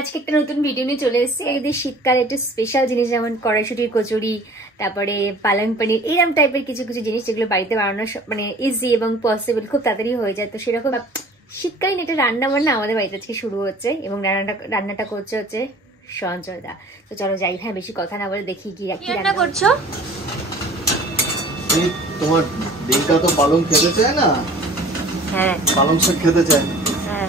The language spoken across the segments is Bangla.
আজকে একটা নতুন ভিডিও নিয়ে চলে এসেছি। একদিন শীতকালে একটু স্পেশাল জিনিস যেমন কড়াইশুটির কচুরি, তারপরে পালং পনির, এইরকম টাইপের কিছু কিছু জিনিস যেগুলো বাড়িতে বানানো মানে ইজি এবং পসিবল, খুব তাড়াতাড়ি হয়ে যায়। তো সেরকম শীতকালীন একটা রান্না বান্না আমাদের বাড়িতে আজকে শুরু হচ্ছে এবং রান্নাটা করছে হচ্ছে সঞ্জয় দা। তো চলো যাই, হ্যাঁ বেশি কথা না বলে দেখি কি রান্না করছো। তোমার দিনটা তো পালং খেতে চায় না? হ্যাঁ, পালং শাক খেতে চায়। হ্যাঁ,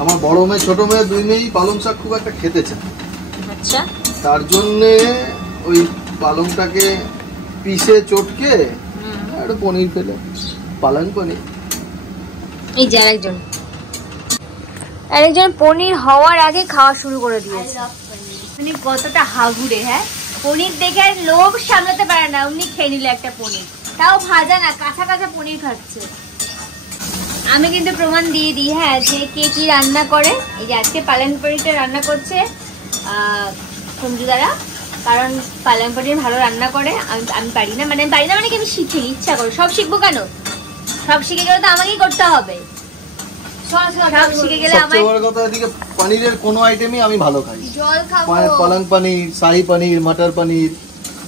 আমার বড় মেয়ে ছোট মেয়ে দুই মেয়েই পালং শাক খুব একটা খেতে চায়। আচ্ছা, তার জন্য ওই পালংটাকে পিষে চটকে একটু পনির ফেলে পালং পনির। এই যে আরেকজন পনির হওয়ার আগে খাওয়া শুরু করে দিয়েছে। মানে কতটা হাগুড়ে। হ্যাঁ, পনির দেখে আর লোভ সামলাতে পারে না, উনি খেয়ে নিল একটা পনির, তাও ভাজা না, কাঁচা কাঁচা পনির খাচ্ছে। আমি কিন্তু প্রমাণ দিয়ে দিই হ্যাঁ যে কে কি রান্না করে। এই যে আজকে পালং পনিরটা রান্না করছে সঞ্জু দ্বারা, কারণ পালং পনির ভালো রান্না করে। আমি পারি না, মানে কি আমি শিখিনি, ইচ্ছা করে। সব শিখবো কেন? সব শিখে গেলে তো আমাকেই করতে হবে। সব শিখে গেলে আমার বড় কথা, এদিকে পনিরের কোনো আইটেমই আমি ভালো খাই। জল খাবো, পালং পনির, শাহী পনির, মটর পনির,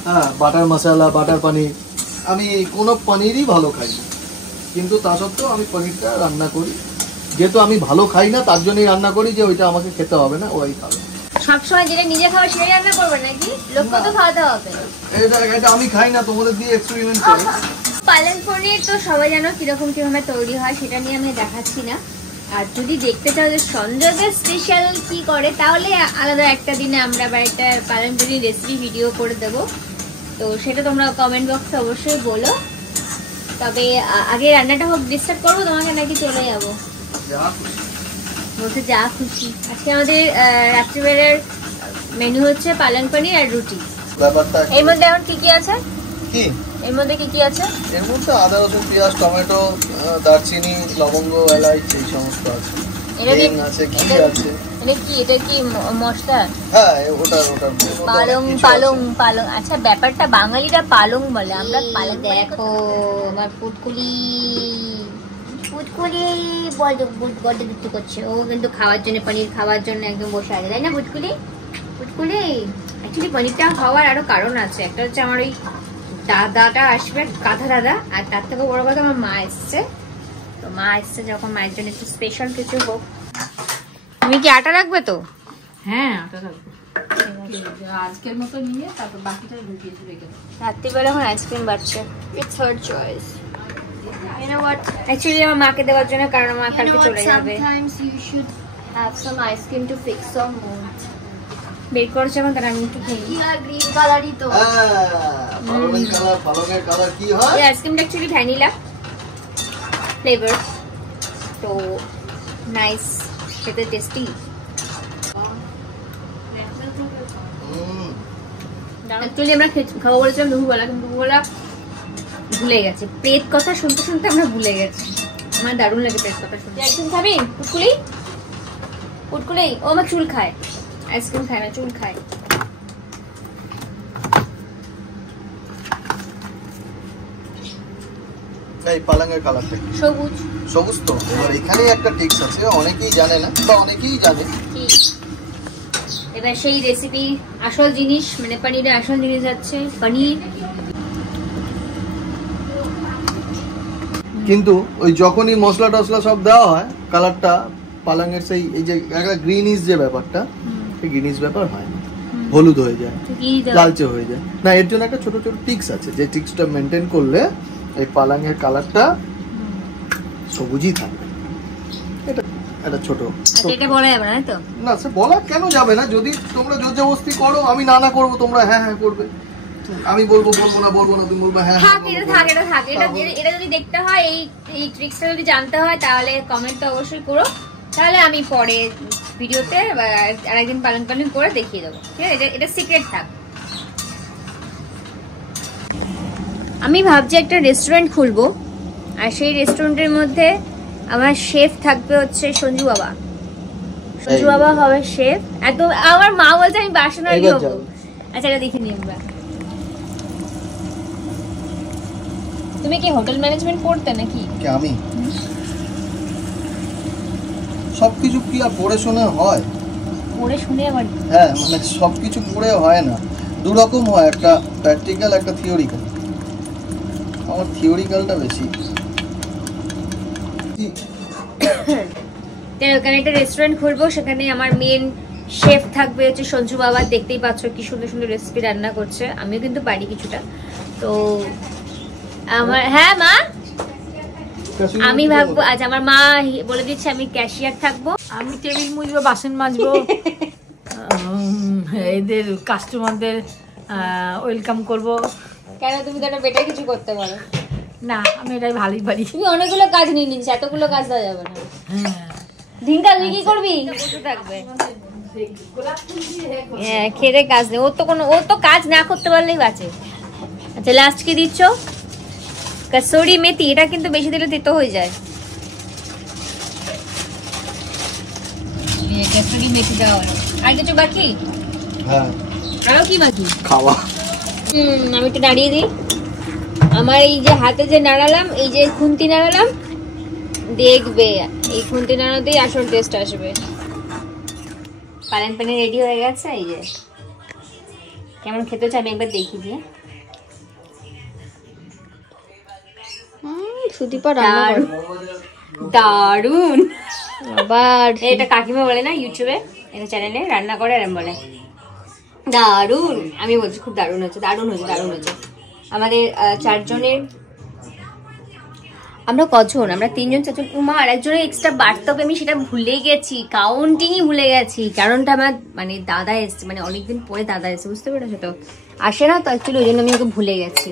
হ্যাঁ বাটার মশলা, বাটার পনির, আমি কোনো পনিরই ভালো খাই না। কিন্তু তা সত্ত্বেও আমি পনিরটা রান্না করি, যেহেতু আমি ভালো খাই না তার জন্যই রান্না করি যে ওইটা আমাকে খেতে হবে না, ওই খাবে। সবসময় যেটা নিজে খাওয়া সেটাই রান্না করবে নাকি? লোককে তো খাওয়াতে হবে। এটা আমি খাই না, তোমাদের দিয়ে এক্সপেরিমেন্ট করি। পালং পনির তো সবাই জানো কিরকম কিভাবে তৈরি হয়, সেটা নিয়ে আমি দেখাচ্ছি না। আর যদি দেখতে চাও যে সঞ্জয়দের স্পেশাল কি করে, তাহলে আলাদা একটা দিনে আমরা একটা পালং পনির রেসিপি ভিডিও করে দেবো। তো সেটা তোমরা কমেন্ট বক্সে অবশ্যই বলো। তবে আগে রান্নাটা হোক, ডিস্টার্ব করবো তোমাকে নাকি চলে যাবো? বলতে যা খুশি। আজকে আমাদের রাত্রিবেলার মেনু হচ্ছে পালং পনির আর রুটি। এর মধ্যে এখন কি কি আছে? কি এর মধ্যে কি কি আছে? এর মধ্যে আদা, রসুন, পেঁয়াজ, টমেটো, দারচিনি, লবঙ্গ, এলাচ, এই সমস্ত আছে। এটা কি মশলা? হ্যাঁ, ওটা পালং। আচ্ছা, ব্যাপারটা বাঙালিরা পালং বলে, আমরা পালং। দেখো আমার পুটকুলি বড্ড দুঃখ করছে। ও কিন্তু খাওয়ার জন্য, পনির খাওয়ার জন্য একদম বসে আছে, তাই না পুটকুলি? অ্যাকচুয়ালি পনিরটা খাওয়ার আরো কারণ আছে। একটা হচ্ছে আমার ওই দাদাটা আসবে, কাঁথা দাদা, আর তার থেকে বড় কথা আমার মা এসছে। তো মা এসছে যখন, মায়ের জন্য একটু স্পেশাল কিছু হোক। তুমি কি আটা রাখবে? তো হ্যাঁ, আটা রাখবো আজকের মতো নিয়ে, তারপর বাকিটা ঢুকিয়ে রেখে দেবো। রাত্রিবেলা এখন আইসক্রিম বাড়ছে। It's her choice. You know what? Actually, আমার মাকে দেওয়ার জন্য, কারণ মা কালকে চলে যাবে। Sometimes you should have some ice cream to fix some mood. বের করছে এখন, কারণ আমি একটু খেয়ে। গ্রিন কালারই তো। পালংয়ের কালার কি হয়? এই আইসক্রিমটা অ্যাকচুয়ালি ভ্যানিলা ফ্লেভার, তো নাইস, খেতে টেস্টি। অ্যাকচুয়ালি আমরা খাবো বলেছিলাম দুপুরবেলা, কিন্তু দুপুরবেলা ভুলে গেছে। পেট কথা শুনতে শুনতে আমরা ভুলে গেছি। আমার দারুণ লাগে পেট কথা শুনতে। আইসক্রিম খাবি পুটকুলি? ও আমার চুল খায়, আইসক্রিম খায় না, চুল খায়। এই পালংয়ের কালারটা সবুজ তো। আর এখানে একটা টিপস আছে, অনেকেই জানে না বা অনেকেই জানে। এবার সেই রেসিপি আসল জিনিস, মানে পনিরের আসল জিনিস আছে পনির। কিন্তু ওই যখনই মশলা টসলা সব দেওয়া হয়, কালারটা পালংয়ের সেই এই যে একটা গ্রিনিশ যে ব্যাপারটা, সেই গ্রিনিশ ব্যাপার হয় না, হলুদ হয়ে যায়, লালচে হয়ে যায় না। এর জন্য একটা ছোট ছোট টিক্স আছে, যে টিক্সটা মেনটেন করলে এই পালংয়ের কালারটা সবুজই থাকবে। এটা ছোট, এটা বলা যাবে না তো? না, সে বলা কেন যাবে না? যদি তোমরা জোর জবরদস্তি করো, আমি না করবো, তোমরা হ্যাঁ করবে। আমি বলবো না, তুমি বলবে হ্যাঁ। এটা যদি দেখতে হয়, এই ট্রিক্সটা যদি জানতে হয়, তাহলে কমেন্ট অবশ্যই করো। তাহলে আমি পরে ভিডিওতে আরেকদিন পালন করে দেখিয়ে দেবো, ঠিক আছে? এটা সিক্রেট থাক। আমি ভাবছি একটা রেস্টুরেন্ট খুলবো, আর সেই রেস্টুরেন্টের মধ্যে আমার শেফ থাকবে হচ্ছে সঞ্জু বাবা। সঞ্জু বাবা হবে শেফ একদম। আমার মা বলছে আমি বাসনারি হবো। আচ্ছা, এটা দেখে নিই আমরা। তুমি কি হোটেল ম্যানেজমেন্ট পড়তে নাকি? কি আমি সবকিছু কি আর পড়ে শুনে হয়? পড়ে শুনে আবার হ্যাঁ, মানে সবকিছু পড়ে হয় না, দু রকম হয়, একটা প্র্যাকটিক্যাল, একটা থিওরিক্যাল। আমার থিওরিক্যালটা বেশি। ওখানে একটা রেস্টুরেন্ট খুলবো, সেখানে আমার মেন শেফ থাকবে হচ্ছে সঞ্জু বাবা। দেখতেই পাচ্ছ কি সুন্দর সুন্দর রেসিপি রান্না করছে, আমিও কিন্তু পারি কিছুটা। তো আমার, হ্যাঁ মা, আমি ভাববো আজ আমার মা বলে দিচ্ছে আমি ক্যাশিয়ার থাকবো, আমি টেবিল মুছবো, বাসন মাজবো, এদের কাস্টমারদের ওয়েলকাম করব। কেন, তুমি তো একটা বেটার কিছু করতে পারো। না, আমি এটাই ভালোই পারি। তুমি অনেকগুলো কাজ নিয়ে নিচ্ছ, এতগুলো কাজ দেওয়া যাবে না। ধিঙ্কা তুই কি করবি? বসে থাকবে, হ্যাঁ খেতে কাজ নেই। ওর তো কাজ না করতে পারলেই বাঁচে। আচ্ছা, লাস্ট কি দিচ্ছ? কসুরি মেথি, এটা কিন্তু বেশি দিলে তেতো হয়ে যায়। কসুরি মেথি দেওয়া হলো। আর কিছু বাকি? হ্যাঁ, আরো কি বাকি? খাওয়া। আমি একটু দাঁড়িয়ে দিই। আমার এই যে হাতে যে নাড়ালাম, এই যে খুন্তি নাড়ালাম, দেখবে এই খুন্তি নাড়াতেই আসল টেস্ট আসবে। পালং পানি রেডি হয়ে গেছে। এই যে কেমন খেতে হচ্ছে আমি একবার দেখি দিয়ে। সুদীপা রান্না করে দারুন। আবার এটা কাকিমা বলে না ইউটিউবে, এটা চ্যানেলে রান্না করে আর বলে দারুন। আমি বলছি খুব দারুন হচ্ছে, দারুন হয়েছে, দারুন হয়েছে। আমাদের 4 জনের, আমরা কজন? আমরা 3 জন 4 জন। উমা আর একজনের এক্সট্রা বাড়তে হবে, আমি সেটা ভুলে গেছি, কাউন্টিংই ভুলে গেছি। কারণটা আমার মানে দাদা এসছে, মানে অনেকদিন পরে দাদা এসছে, বুঝতে পেরেছো তো, আসে না তো অ্যাকচুয়ালি, ওই জন্য আমি ওকে ভুলে গেছি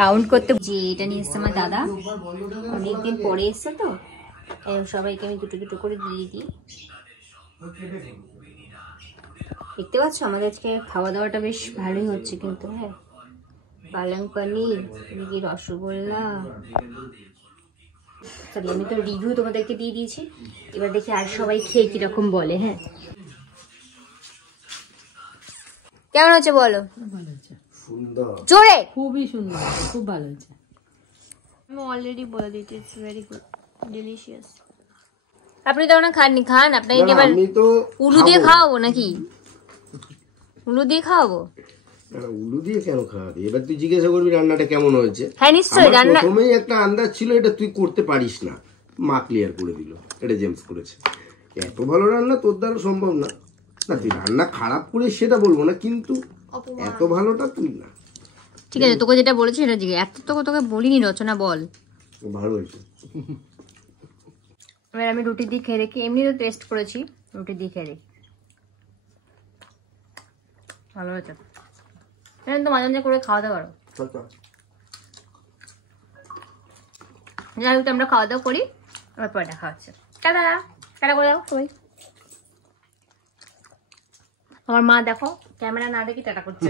কাউন্ট করতে। যে এটা নিয়ে এসছে আমার দাদা, অনেকদিন পরে এসছে তো, সবাইকে আমি দুটো দুটো করে দিয়ে দিই। দেখতে পাচ্ছ আমাদের আজকে খাওয়া দাওয়াটা বেশ ভালোই হচ্ছে কিন্তু। হ্যাঁ, পালং পনির, এদিকে রসগোল্লা। চলো, আমি তো রিভিউ তোমাদেরকে দিয়ে দিয়েছি, এবার দেখি আর সবাই খেয়ে কিরকম বলে। হ্যাঁ, কেমন হচ্ছে বলো? ভালো হয়েছে, জোরে। খুবই সুন্দর, খুব ভালো হয়েছে। আমি অলরেডি বলে দিচ্ছি, ইটস ভেরি গুড, ডিলিশিয়াস। আপনি তো না খাননি, খান। আপনাকে এবার উলু দিয়ে খাওয়াবো নাকি? উলু দিয়ে খাওয়াবো? উলু দিয়ে কেন খাওয়াবি? এবার তুই জিজ্ঞাসা করবি রান্নাটা কেমন হয়েছে। হ্যাঁ নিশ্চয়ই, রান্না প্রথমেই একটা আন্দাজ ছিল এটা তুই করতে পারিস না, মা ক্লিয়ার করে দিল এটা জেমস করেছে। এত ভালো রান্না তোর দ্বারা সম্ভব না। না, তুই রান্না খারাপ করে সেটা বলবো না, কিন্তু এত ভালোটা তুই না। ঠিক আছে, তোকে যেটা বলেছি সেটা জিজ্ঞেস। এত তোকে বলিনি, রচনা বল। ভালো হয়েছে। এবার আমি রুটি দিয়ে খেয়ে দেখি, এমনি তো টেস্ট করেছি, রুটি দিয়ে খেয়ে দেখি। ভালো হয়েছে, তো মাঝে মাঝে করে খাওয়া দাওয়া করো। যাই হোক, আমরা খাওয়া দাওয়া করি, আবার পরে দেখা হচ্ছে। টাটা টাটা করে দাও সবাই। আমার মা দেখো ক্যামেরা না দেখি টাটা করছে।